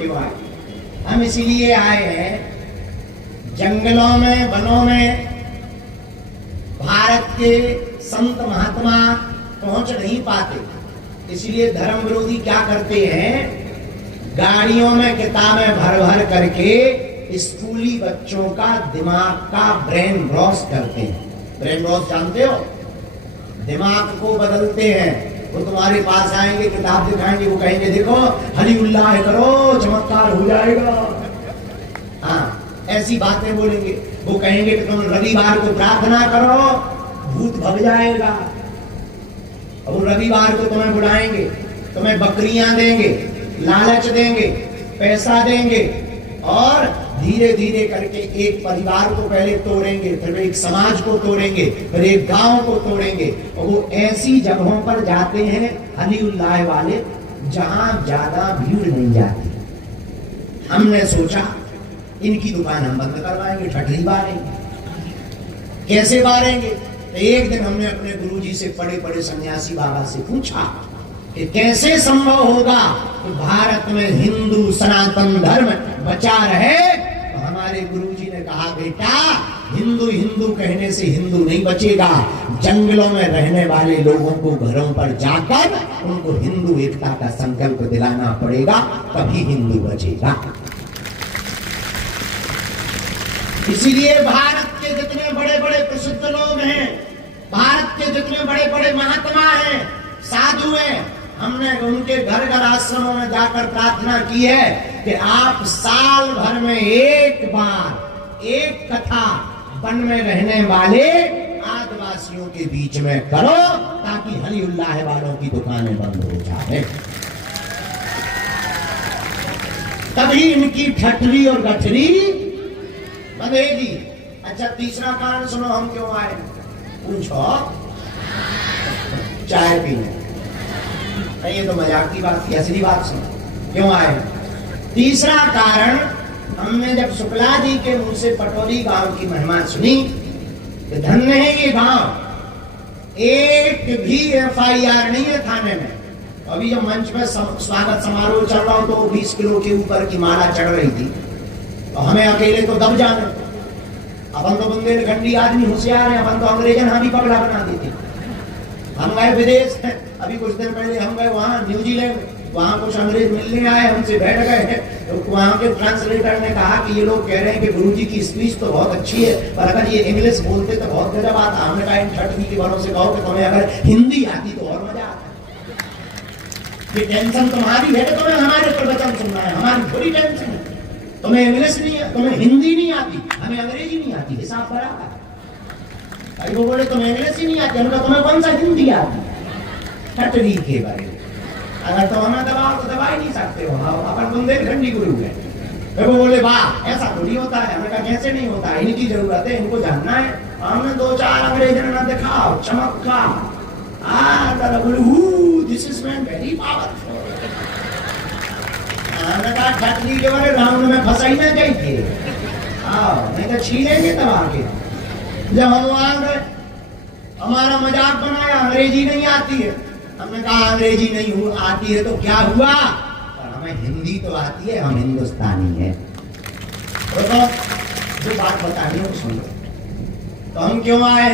क्यों आए? हम इसीलिए आए हैं, जंगलों में, वनों में भारत के संत महात्मा पहुंच नहीं पाते, इसलिए धर्म विरोधी क्या करते हैं, गाड़ियों में किताबें भर भर करके स्कूली बच्चों का दिमाग का ब्रेन वॉश करते हैं। ब्रेन वॉश जानते हो? दिमाग को बदलते हैं। वो तुम्हारे पास आएंगे, किताब दिखाएंगे, वो कहेंगे देखो हली उल्लाह करो, चमत्कार हो जाएगा। हाँ, ऐसी बातें बोलेंगे। वो कहेंगे कि तुम रविवार को प्रार्थना करो, भूत भग जाएगा। और वो रविवार को तुम्हें बुलाएंगे, तुम्हें बकरियां देंगे, लालच देंगे, पैसा देंगे, और धीरे धीरे करके एक परिवार को पहले तोड़ेंगे, फिर एक समाज को तोड़ेंगे, फिर एक गांव को तोड़ेंगे। और वो ऐसी जगहों पर जाते हैं हली उल्लाह वाले, जहां ज्यादा भीड़ नहीं जाती। हमने सोचा इनकी दुकान हम बंद करवाएंगे, ठठरी बारेंगे। कैसे बारेंगे? तो एक दिन हमने अपने गुरुजी से, बड़े बड़े सन्यासी बाबा से पूछा कि कैसे संभव होगा कि भारत में हिंदू सनातन धर्म बचा रहे? तो हमारे गुरुजी ने कहा, बेटा हिंदू हिंदू कहने से हिंदू नहीं बचेगा, जंगलों में रहने वाले लोगों को घरों पर जाकर उनको हिंदू एकता का संकल्प दिलाना पड़ेगा, तभी हिंदू बचेगा। इसीलिए भारत के जितने बड़े बड़े प्रसिद्ध लोग हैं, भारत के जितने बड़े बड़े महात्मा हैं, साधु हैं, हमने उनके घर घर आश्रमों में जाकर प्रार्थना की है कि आप साल भर में एक बार एक कथा वन में रहने वाले आदिवासियों के बीच में करो, ताकि हली उल्लाह वालों की दुकानें बंद हो जाए, तभी इनकी ठठरी और गठरी बनेगी। अच्छा, तीसरा कारण सुनो, हम क्यों आए? पूछो। चाय पीने? नहीं, ये तो मजाक की बात थी, असली बात सुनो, क्यों आए? तीसरा कारण, हमने जब शुक्ला जी के मुंह से पटोरी गांव की महिमा सुनी, तो धन्य है ये गांव, एक भी FIR नहीं है थाने में। अभी जब मंच में स्वागत समारोह चल रहा हो तो 20 किलो के ऊपर की माला चढ़ रही थी, तो हमें अकेले तो दब जाने। अपन तो बुंदेलखंडी आदमी होशियार है, अपन तो अंग्रेजन हाथी पगड़ा बना देते। हम गए विदेश, अभी कुछ दिन पहले हम गए वहां न्यूजीलैंड, वहां कुछ अंग्रेज मिलने आए, हमसे बैठ गए, तो वहां के ट्रांसलेटर ने कहा कि ये लोग कह रहे हैं कि गुरुजी की स्पीच तो बहुत अच्छी है, पर अगर ये इंग्लिश बोलते तो बहुत गजब आता। हमने कहा इन ठठरी के भरोसे कहो कि तुम्हें अगर हिंदी आती तो और मजा आता। ये टेंशन तुम्हारी है कि तुम्हें हमारे प्रवचन सुनना है, हमारी थोड़ी टेंशन है। तुम्हें इंग्लिश नहीं, तुम्हें हिंदी नहीं आती, हमें अंग्रेजी नहीं आती, हिसाब बराबर। भाई वो बोले तुम्हें इंग्लिश ही नहीं आती, हमने कहा तुम्हें कौन सा हिंदी आती? ठठरी के बारे में अगर तो हमें दबाओ तो दबा ही नहीं सकते हो, अपन बुंदेलखंडी गुरु है। फिर वो बोले वाह ऐसा थोड़ी होता है। हमने कहा कैसे नहीं होता, इनकी जरूरत है, इनको जानना है। हमने 2-4 अंग्रेजों ने दिखाओ चमत्कार, this is man very powerful. हमने कहा ठठरी के वाले राउंड में फंसा ही ना चाहिए, नहीं तो छीलेंगे तब आके। जब हम वहां गए, हमारा मजाक बनाया, अंग्रेजी नहीं आती है। हमने कहा अंग्रेजी नहीं आती है तो क्या हुआ, पर हमें हिंदी तो आती है, हम हिंदुस्तानी हैं। तो जो बात बतानी है सुन लो। तो हम क्यों आए?